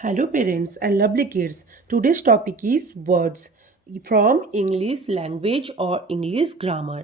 Hello, parents and lovely kids. Today's topic is words from English language or English grammar.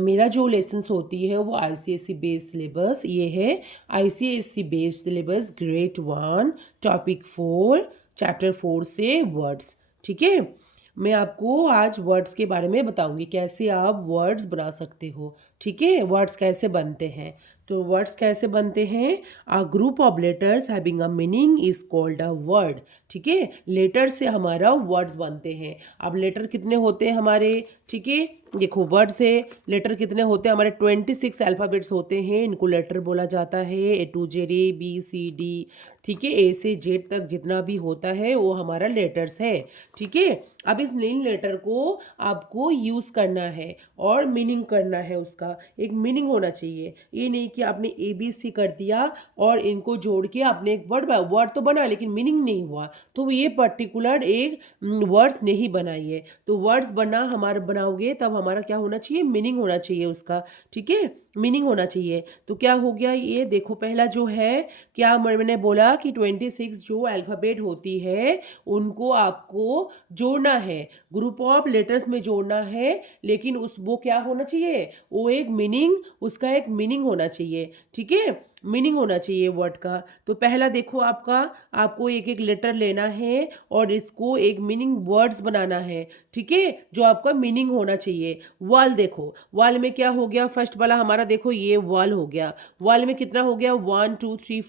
मेरा जो lessons होती है वो ICSC based syllabus ये है ICSC based syllabus grade 1 topic 4 chapter 4 से words. ठीक है, मैं आपको आज वर्ड्स के बारे में बताऊंगी कैसे आप वर्ड्स बना सकते हो। ठीक है, वर्ड्स कैसे बनते हैं। तो वर्ड्स कैसे बनते हैं, a group of letters having a meaning is called a word. ठीक है, लेटर से हमारा वर्ड्स बनते हैं। अब लेटर कितने होते हैं हमारे, ठीक है, देखो वर्ड से लेटर कितने होते हैं हमारे 26 अल्फ़ाबेट्स होते हैं, इनको लेटर बोला जाता है। A to Z, A B C D, ठीक है, ए से जेड तक जितना भी होता है वो हमारा लेटर्स है। ठीक है, अब इस इन लेटर को आपको यूज़ करना है और मीनिंग करना है, उसका एक मीनिंग होना चाहिए। ये नहीं कि आपने ए बी सी कर दिया और इनको जोड़ के आपने एक वर्ड तो बना लेकिन मीनिंग नहीं हुआ, तो ये पर्टिकुलर एक वर्ड्स नहीं बनाइए। तो वर्ड्स बनाओगे तब हमारा क्या होना चाहिए, मीनिंग होना चाहिए उसका। ठीक है, मीनिंग होना चाहिए। तो क्या हो गया, ये देखो पहला जो है, क्या मैंने बोला कि 26 जो अल्फ़ाबेट होती है उनको आपको जोड़ना है, ग्रुप ऑफ लेटर्स में जोड़ना है। लेकिन उस वो क्या होना चाहिए, वो एक मीनिंग, उसका एक मीनिंग होना चाहिए। ठीक है, मीनिंग होना चाहिए वर्ड का। तो पहला देखो आपको एक एक लेटर लेना है और इसको एक मीनिंग वर्ड्स बनाना है। ठीक है, जो आपका मीनिंग होना चाहिए। वॉल देखो, वॉल में क्या हो गया, फर्स्ट वाला हमारा देखो ये वॉल हो गया। वॉल में कितना हो गया, 1 2 3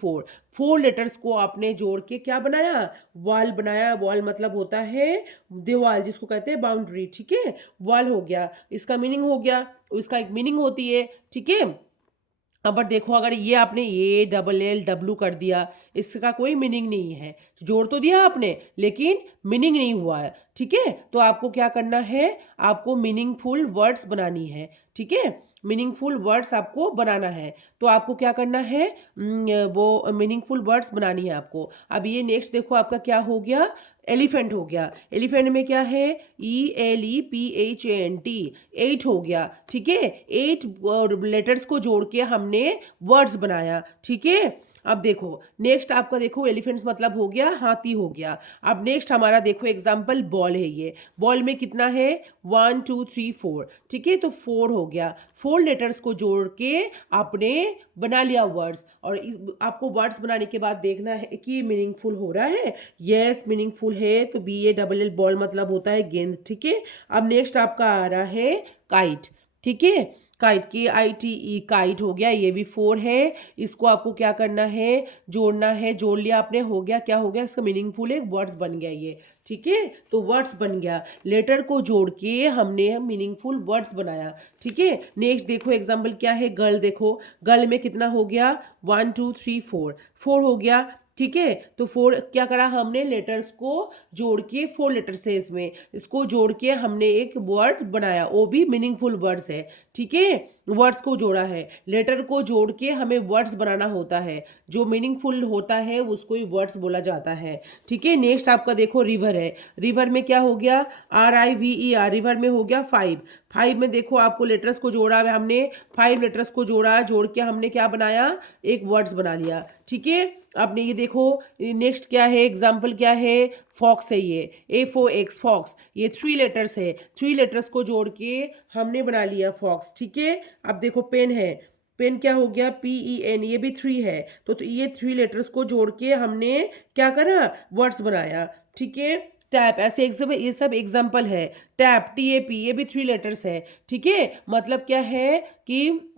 4 लेटर्स को आपने जोड़ के क्या बनाया, वॉल बनाया। वॉल मतलब होता है दीवार, जिसको कहते हैं बाउंड्री। ठीक है, वॉल हो गया, इसका मीनिंग हो गया, इसका एक मीनिंग होती है। ठीक है, अब देखो अगर ये आपने ए डबल एल डब्लू कर दिया, इसका कोई मीनिंग नहीं है। जोड़ तो दिया आपने लेकिन मीनिंग नहीं हुआ है। ठीक है, तो आपको क्या करना है, आपको मीनिंगफुल वर्ड्स बनानी है। ठीक है, मीनिंगफुल वर्ड्स आपको बनाना है। तो आपको क्या करना है, वो मीनिंगफुल वर्ड्स बनानी है आपको। अब ये नेक्स्ट देखो आपका क्या हो गया, एलिफेंट हो गया। एलिफेंट में क्या है, ELEPHANT, 8 हो गया। ठीक है, 8 लेटर्स को जोड़ के हमने वर्ड्स बनाया। ठीक है, अब देखो नेक्स्ट आपका देखो एलिफेंट्स मतलब हो गया हाथी हो गया। अब नेक्स्ट हमारा देखो एग्जाम्पल बॉल है। ये बॉल में कितना है, 1 2 3 4। ठीक है, तो 4 हो गया। 4 लेटर्स को जोड़ के आपने बना लिया वर्ड्स। और आपको वर्ड्स बनाने के बाद देखना है कि मीनिंगफुल हो रहा है। यस, मीनिंगफुल है। तो BALL बॉल मतलब होता है गेंद। ठीक है, अब नेक्स्ट आपका आ रहा है काइट। ठीक है, काइट, KITE, काइट हो गया। ये भी 4 है। इसको आपको क्या करना है, जोड़ना है। जोड़ लिया आपने, हो गया, क्या हो गया, इसका मीनिंगफुल एक वर्ड्स बन गया ये। ठीक है, तो वर्ड्स बन गया, लेटर को जोड़ के हमने मीनिंगफुल वर्ड्स बनाया। ठीक है, नेक्स्ट देखो एग्जाम्पल क्या है, गर्ल देखो। गर्ल में कितना हो गया, 1 2 3 4 हो गया। ठीक है, तो 4 क्या करा हमने, लेटर्स को जोड़ के, 4 लेटर्स है इसमें, इसको जोड़ के हमने एक वर्ड बनाया, वो भी मीनिंगफुल वर्ड्स है। ठीक है, वर्ड्स को जोड़ा है, लेटर को जोड़ के हमें वर्ड्स बनाना होता है। जो मीनिंगफुल होता है उसको ही वर्ड्स बोला जाता है। ठीक है, नेक्स्ट आपका देखो रिवर है। रिवर में क्या हो गया, RIVER, रिवर में हो गया 5। 5 में देखो आपको लेटर्स को जोड़ा है हमने, 5 लेटर्स को जोड़ा, जोड़ के हमने क्या बनाया, एक वर्ड्स बना लिया। ठीक है, आपने ये देखो नेक्स्ट क्या है, एग्जाम्पल क्या है, फॉक्स है। ये AFOX फॉक्स, ये 3 लेटर्स है। 3 लेटर्स को जोड़ के हमने बना लिया फॉक्स। ठीक है, अब देखो पेन है। पेन क्या हो गया, PEN, ये भी 3 है। तो ये 3 लेटर्स को जोड़ के हमने क्या करा, वर्ड्स बनाया। ठीक है, टैप, ऐसे ये सब एग्जाम्पल है। टैप, TAP, ये भी 3 लेटर्स है। ठीक है, मतलब क्या है कि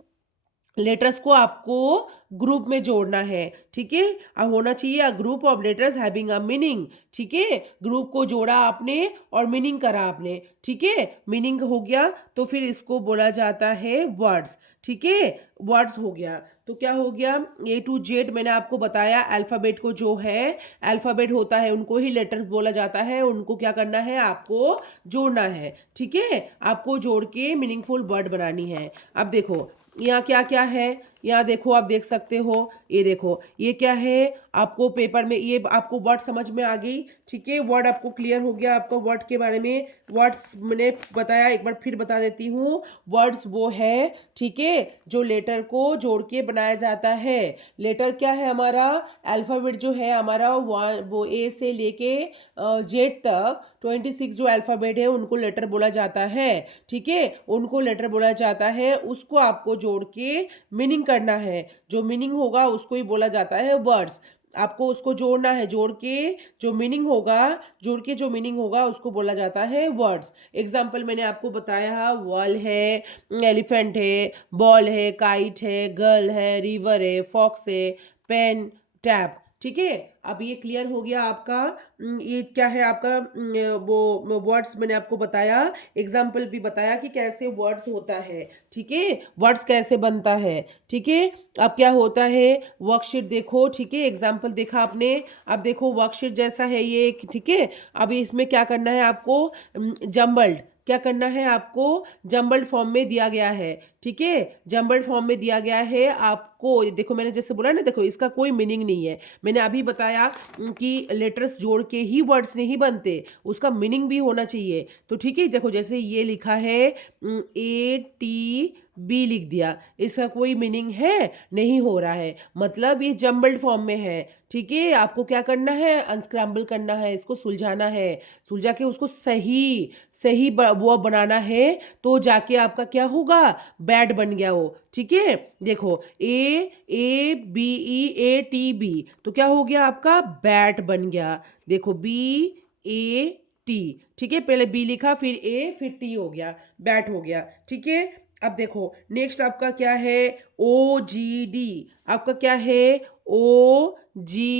लेटर्स को आपको ग्रुप में जोड़ना है। ठीक है, अब होना चाहिए a group of letters having a meaning. ठीक है, ग्रुप को जोड़ा आपने और मीनिंग करा आपने। ठीक है, मीनिंग हो गया तो फिर इसको बोला जाता है वर्ड्स। ठीक है, वर्ड्स हो गया। तो क्या हो गया, A to Z मैंने आपको बताया, अल्फ़ाबेट को जो है, अल्फ़ाबेट होता है उनको ही लेटर्स बोला जाता है। उनको क्या करना है, आपको जोड़ना है। ठीक है, आपको जोड़ के मीनिंगफुल वर्ड बनानी है। अब देखो यहाँ क्या क्या है, यहाँ देखो, आप देख सकते हो, ये देखो ये क्या है, आपको पेपर में ये आपको वर्ड समझ में आ गई, ठीक है, वर्ड आपको क्लियर हो गया, आपको वर्ड के बारे में वर्ड्स मैंने बताया, एक बार फिर बता देती हूँ। वर्ड्स वो है, ठीक है, जो लेटर को जोड़ के बनाया जाता है। लेटर क्या है हमारा, अल्फ़ाबेट जो है हमारा वो ए से लेके जेड तक 26 जो अल्फ़ाबेट है उनको लेटर बोला जाता है, ठीक है, उनको लेटर बोला जाता है, उसको आपको जोड़ के मीनिंग करना है, जो मीनिंग होगा उसको ही बोला जाता है वर्ड्स। आपको उसको जोड़ना है, जोड़ के जो मीनिंग होगा, जोड़ के जो मीनिंग होगा उसको बोला जाता है वर्ड्स। एग्जाम्पल मैंने आपको बताया, वॉल है, एलिफेंट है, बॉल है, काइट है, गर्ल है, रिवर है, फॉक्स है, पेन, टैप, ठीक है। अब ये क्लियर हो गया आपका। ये क्या है आपका, वो वर्ड्स मैंने आपको बताया, एग्जाम्पल भी बताया कि कैसे वर्ड्स होता है, ठीक है, वर्ड्स कैसे बनता है, ठीक है। अब क्या होता है, वर्कशीट देखो, ठीक है, एग्जाम्पल देखा आपने, अब देखो वर्कशीट जैसा है ये, ठीक है। अभी इसमें क्या करना है आपको, जम्बल्ड क्या करना है आपको, जम्बल्ड फॉर्म में दिया गया है, ठीक है, जम्बल्ड फॉर्म में दिया गया है आपको। देखो मैंने जैसे बोला ना, देखो इसका कोई मीनिंग नहीं है, मैंने अभी बताया कि लेटर्स जोड़ के ही वर्ड्स नहीं बनते, उसका मीनिंग भी होना चाहिए। तो ठीक है, देखो जैसे ये लिखा है, ATB लिख दिया, इसका कोई मीनिंग है नहीं, हो रहा है, मतलब ये जम्बल्ड फॉर्म में है, ठीक है। आपको क्या करना है, अनस्क्रैम्बल करना है, इसको सुलझाना है, सुलझा के उसको सही सही वो बनाना है, तो जाके आपका क्या होगा, बैट बन गया वो, ठीक है। देखो AABEATB, तो क्या हो गया आपका, बैट बन गया। देखो BAT, ठीक है, पहले बी लिखा, फिर ए, फिर टी हो गया, बैट हो गया, ठीक है। अब देखो नेक्स्ट आपका क्या है, OGD, आपका क्या है, OGD।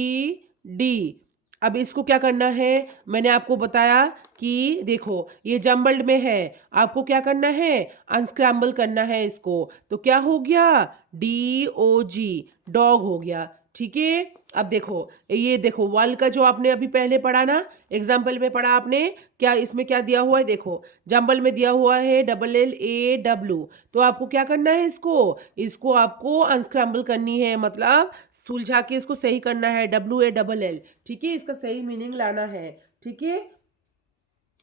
अब इसको क्या करना है, मैंने आपको बताया कि देखो ये जम्बल्ड में है, आपको क्या करना है, अनस्क्रैम्बल करना है इसको, तो क्या हो गया, DOG, डॉग हो गया, ठीक है। अब देखो ये देखो वाल का जो आपने अभी पहले पढ़ा ना, एग्जाम्पल में पढ़ा आपने, क्या इसमें क्या दिया हुआ है, देखो जम्बल में दिया हुआ है LLAW, तो आपको क्या करना है, इसको इसको आपको अनस्क्रैम्बल करनी है, मतलब सुलझा के इसको सही करना है, WALL, ठीक है, इसका सही मीनिंग लाना है, ठीक है।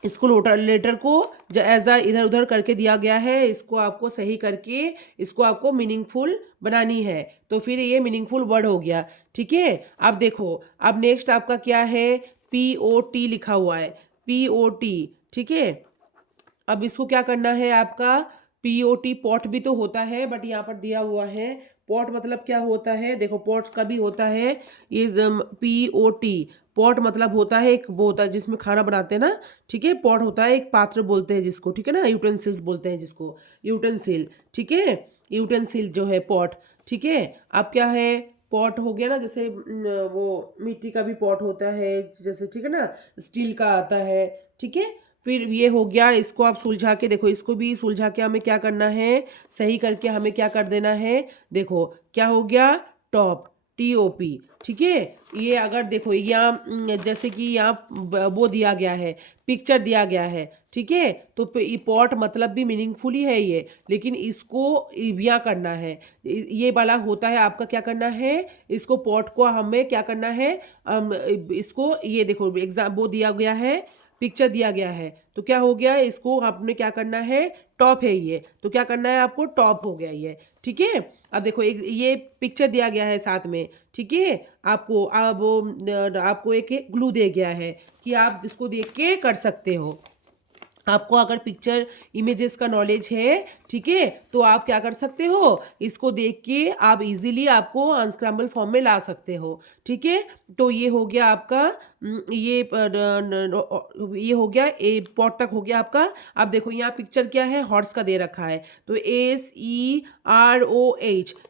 इसको लेटर को ऐसा इधर उधर करके दिया गया है, इसको आपको सही करके इसको आपको मीनिंगफुल बनानी है, तो फिर ये मीनिंगफुल वर्ड हो गया, ठीक है। अब देखो, अब नेक्स्ट आपका क्या है, POT लिखा हुआ है, POT, ठीक है। अब इसको क्या करना है आपका, POT, पॉट भी तो होता है, बट यहाँ पर दिया हुआ है पॉट, मतलब क्या होता है, देखो पॉट का भी होता है, ये POT, पॉट मतलब होता है एक, वो होता है जिसमें खाना बनाते हैं ना, ठीक है, पॉट होता है एक पात्र बोलते हैं जिसको, ठीक है ना, यूटेंसिल्स बोलते हैं जिसको, यूटेंसिल, ठीक है, यूटेंसिल जो है पॉट, ठीक है। अब क्या है, पॉट हो गया ना, जैसे वो मिट्टी का भी पॉट होता है जैसे, ठीक है ना, स्टील का आता है, ठीक है। फिर ये हो गया, इसको आप सुलझा के देखो, इसको भी सुलझा के हमें क्या करना है, सही करके हमें क्या कर देना है, देखो क्या हो गया, टॉप, TOP, ठीक है। ये अगर देखो यहाँ जैसे कि यहाँ वो दिया गया है, पिक्चर दिया गया है, ठीक है, तो पॉट मतलब भी मीनिंगफुल ही है ये, लेकिन इसको यहाँ करना है, ये वाला होता है आपका, क्या करना है, इसको पॉट को हमें क्या करना है, इसको ये देखो एग्जाम वो दिया गया है, पिक्चर दिया गया है, तो क्या हो गया, इसको आपने क्या करना है, टॉप है ये, तो क्या करना है आपको, टॉप हो गया ये, ठीक है। अब देखो एक ये पिक्चर दिया गया है साथ में, ठीक है, आपको अब आपको एक ग्लू दे गया है कि आप इसको देख के कर सकते हो। आपको अगर पिक्चर इमेजेस का नॉलेज है, ठीक है, तो आप क्या कर सकते हो, इसको देख के आप इजीली आपको अनस्क्रैम्बल फॉर्म में ला सकते हो, ठीक है। तो ये हो गया आपका ये हो गया, ए पॉट तक हो गया आपका। अब देखो यहाँ पिक्चर क्या है, हॉर्स का दे रखा है, तो SEROH,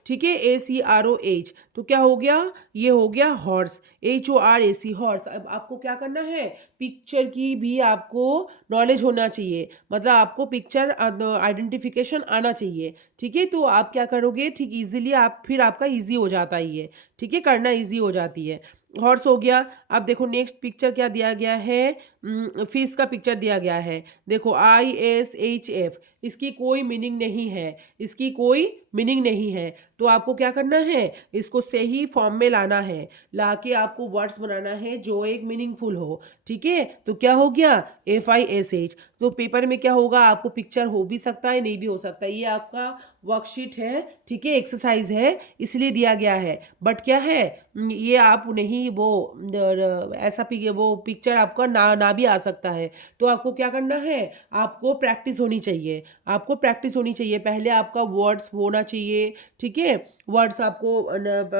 ठीक है, SEROH, तो क्या हो गया, ये हो गया हॉर्स, HORAC, हॉर्स। अब आपको क्या करना है, पिक्चर की भी आपको नॉलेज होना चाहिए, मतलब आपको पिक्चर आइडेंटिफिकेशन आना चाहिए, ठीक है। तो आप क्या करोगे, ठीक इजीली आप फिर आपका इजी हो जाता है ये, ठीक है, करना इजी हो जाती है। हॉर्स हो गया। अब देखो नेक्स्ट पिक्चर क्या दिया गया है, फिश का पिक्चर दिया गया है, देखो ISHF, इसकी कोई मीनिंग नहीं है, इसकी कोई मीनिंग नहीं है, तो आपको क्या करना है, इसको सही फॉर्म में लाना है, लाके आपको वर्ड्स बनाना है जो एक मीनिंगफुल हो। ठीक है, तो क्या हो गया, FISH। तो पेपर में क्या होगा, आपको पिक्चर हो भी सकता है, नहीं भी हो सकता है। ये आपका वर्कशीट है, ठीक है, एक्सरसाइज है, इसलिए दिया गया है। बट क्या है, ये आप नहीं वो ऐसा वो पिक्चर आपका ना भी आ सकता है। तो आपको क्या करना है, आपको प्रैक्टिस होनी चाहिए, आपको प्रैक्टिस होनी चाहिए। पहले आपका वर्ड्स होना चाहिए, ठीक है, वर्ड्स आपको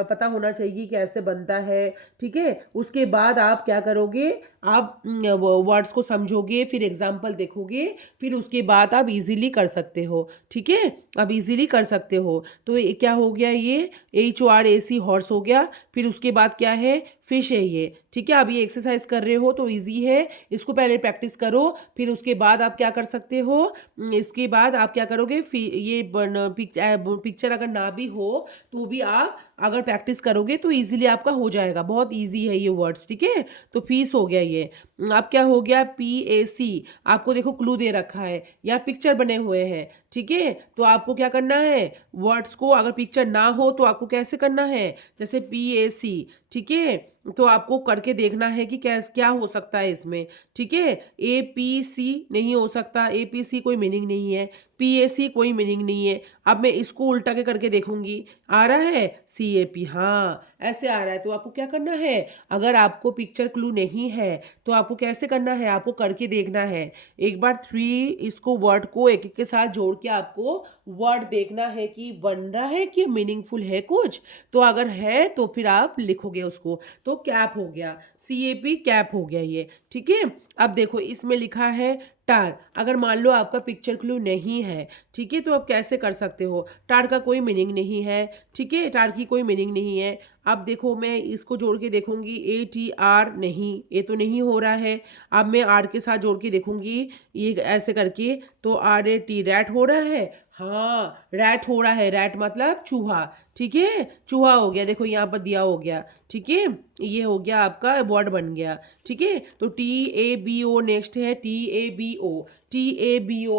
पता होना चाहिए कि कैसे बनता है। ठीक है, उसके बाद आप क्या करोगे, आप वर्ड्स को समझोगे, फिर एग्जाम्पल देखोगे, फिर उसके बाद आप इजीली कर सकते हो। ठीक है, आप इजीली कर सकते हो। तो ये क्या हो गया, ये HORAC हॉर्स हो गया। फिर उसके बाद क्या है, फिश है ये। ठीक है, अब ये एक्सरसाइज कर रहे हो तो इजी है, इसको पहले प्रैक्टिस करो, फिर उसके बाद आप क्या कर सकते हो, इसके बाद आप क्या करोगे, ये पिक्चर अगर ना भी हो तो भी आप अगर प्रैक्टिस करोगे तो इजीली आपका हो जाएगा। बहुत इजी है ये वर्ड्स। ठीक है, तो फीस हो गया ये। अब क्या हो गया, PAC। आपको देखो क्लू दे रखा है, या पिक्चर बने हुए हैं। ठीक है, तो आपको क्या करना है, वर्ड्स को अगर पिक्चर ना हो तो आपको कैसे करना है, जैसे PAC। ठीक है, तो आपको करके देखना है कि क्या हो सकता है इसमें। ठीक है, APC नहीं हो सकता, APC कोई मीनिंग नहीं है, PAC कोई मीनिंग नहीं है। अब मैं इसको उल्टा के करके देखूंगी, आ रहा है CAP, हाँ ऐसे आ रहा है। तो आपको क्या करना है, अगर आपको पिक्चर क्लू नहीं है तो आपको कैसे करना है, आपको करके देखना है। एक बार 3 इसको वर्ड को एक एक के साथ जोड़ के आपको वर्ड देखना है कि बन रहा है कि मीनिंगफुल है कुछ। तो अगर है तो फिर आप लिखोगे उसको। तो कैप हो गया, CAP कैप हो गया ये। ठीक है, अब देखो इसमें लिखा है टार। अगर मान लो आपका पिक्चर क्लू नहीं है, ठीक है, तो आप कैसे कर सकते हो, टार का कोई मीनिंग नहीं है। ठीक है, टार की कोई मीनिंग नहीं है। अब देखो मैं इसको जोड़ के देखूंगी, ATR नहीं, ये तो नहीं हो रहा है। अब मैं आर के साथ जोड़ के देखूंगी, ये ऐसे करके, तो RAT रैट हो रहा है, हाँ रैट हो रहा है, रैट मतलब चूहा। ठीक है, चूहा हो गया, देखो यहाँ पर दिया हो गया। ठीक है, ये हो गया आपका वर्ड बन गया। ठीक है, तो TABO नेक्स्ट है, TABO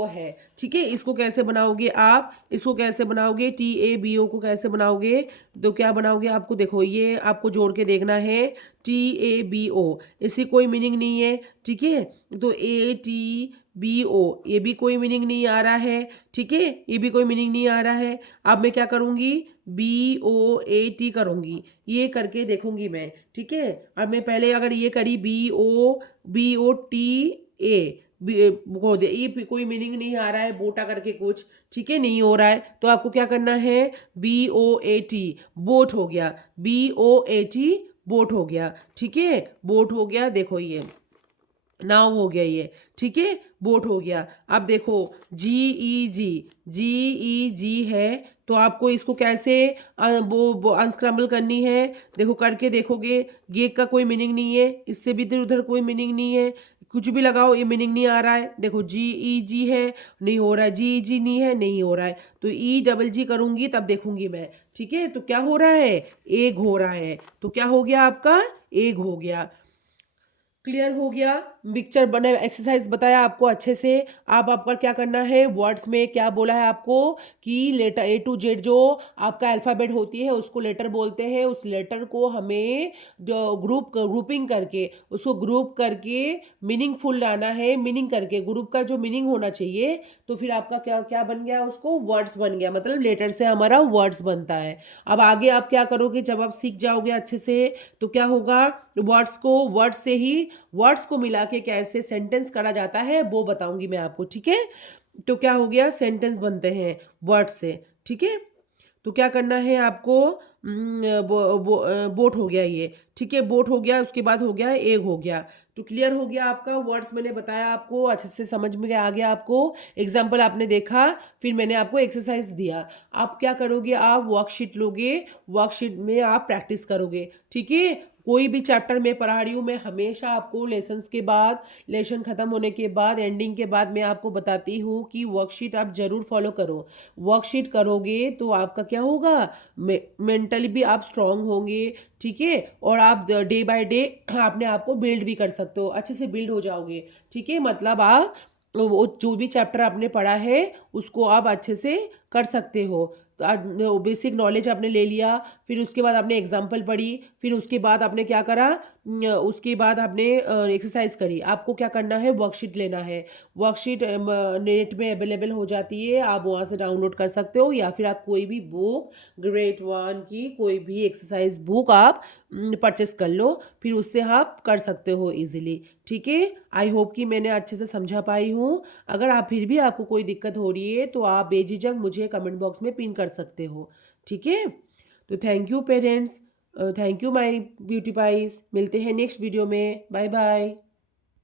है। ठीक है, इसको कैसे बनाओगे आप, इसको कैसे बनाओगे, TABO को कैसे बनाओगे, तो क्या बनाओगे, आपको देखो ये आपको जोड़ के देखना है, TABO, इसकी कोई मीनिंग नहीं है। ठीक है, तो ATBO, ये भी कोई मीनिंग नहीं आ रहा है। ठीक है, ये भी कोई मीनिंग नहीं आ रहा है। अब मैं क्या करूँगी, BOAT करूँगी, ये करके देखूंगी मैं। ठीक है, अब मैं पहले अगर ये करी BOTA हो दे, ये कोई मीनिंग नहीं आ रहा है, बोटा करके कुछ। ठीक है, नहीं हो रहा है, तो आपको क्या करना है, BOAT बोट हो गया, BOAT बोट हो गया। ठीक है, बोट हो गया, देखो ये नाव हो गया ये। ठीक है, बोट हो गया। अब देखो GEG है, तो आपको इसको कैसे वो अनस्क्रम्बल करनी है, देखो करके देखोगे, गेग का कोई मीनिंग नहीं है, इससे भी इधर उधर कोई मीनिंग नहीं है, कुछ भी लगाओ ये मीनिंग नहीं आ रहा है। देखो GEG है, नहीं हो रहा है, GEG नहीं है, नहीं हो रहा है, तो EGG करूंगी तब देखूंगी मैं। ठीक है, तो क्या हो रहा है, एग हो रहा है, तो क्या हो गया आपका, एग हो गया। क्लियर हो गया, पिक्चर बने, एक्सरसाइज बताया आपको अच्छे से। आप आपका क्या करना है, वर्ड्स में क्या बोला है आपको कि लेटर A to Z जो आपका अल्फ़ाबेट होती है उसको लेटर बोलते हैं, उस लेटर को हमें जो ग्रुपिंग करके, उसको ग्रुप करके मीनिंगफुल लाना है, मीनिंग करके ग्रुप का जो मीनिंग होना चाहिए, तो फिर आपका क्या क्या बन गया, उसको वर्ड्स बन गया, मतलब लेटर से हमारा वर्ड्स बनता है। अब आगे आप क्या करोगे, जब आप सीख जाओगे अच्छे से तो क्या होगा, वर्ड्स को वर्ड्स से ही वर्ड्स को मिला के कैसे सेंटेंस करा जाता है वो बताऊंगी मैं आपको। ठीक है, तो क्या हो गया, सेंटेंस बनते हैं वर्ड से। ठीक है, तो क्या करना है आपको, बोट हो गया ये। ठीक है, बोट हो गया, उसके बाद हो गया एग हो गया। तो क्लियर हो गया आपका, वर्ड्स मैंने बताया आपको, अच्छे से समझ में आ गया आपको, एग्जाम्पल आपने देखा, फिर मैंने आपको एक्सरसाइज दिया। आप क्या करोगे, आप वर्कशीट लोगे, वर्कशीट में आप प्रैक्टिस करोगे। ठीक है, कोई भी चैप्टर में पढ़ा रही हूँ मैं, हमेशा आपको लेसन्स के बाद, लेसन खत्म होने के बाद, एंडिंग के बाद मैं आपको बताती हूँ कि वर्कशीट आप जरूर फॉलो करो। वर्कशीट करोगे तो आपका क्या होगा, मेंटली भी आप स्ट्रांग होंगे। ठीक है, और आप डे बाय डे अपने आप को बिल्ड भी कर सकते हो, अच्छे से बिल्ड हो जाओगे। ठीक है, मतलब आप वो जो भी चैप्टर आपने पढ़ा है उसको आप अच्छे से कर सकते हो। तो बेसिक नॉलेज आपने ले लिया, फिर उसके बाद आपने एग्जाम्पल पढ़ी, फिर उसके बाद आपने क्या करा, उसके बाद आपने एक्सरसाइज करी। आपको क्या करना है, वर्कशीट लेना है। वर्कशीट नेट में अवेलेबल हो जाती है, आप वहाँ से डाउनलोड कर सकते हो, या फिर आप कोई भी बुक, ग्रेड 1 की कोई भी एक्सरसाइज बुक आप परचेस कर लो, फिर उससे आप कर सकते हो इजीली। ठीक है, आई होप कि मैंने अच्छे से समझा पाई हूँ। अगर आप फिर भी आपको कोई दिक्कत हो रही है तो आप बेझिझक मुझे कमेंट बॉक्स में पिन कर सकते हो। ठीक है, तो thank you parents, thank you my beauty pies. मिलते हैं नेक्स्ट वीडियो में। Bye bye.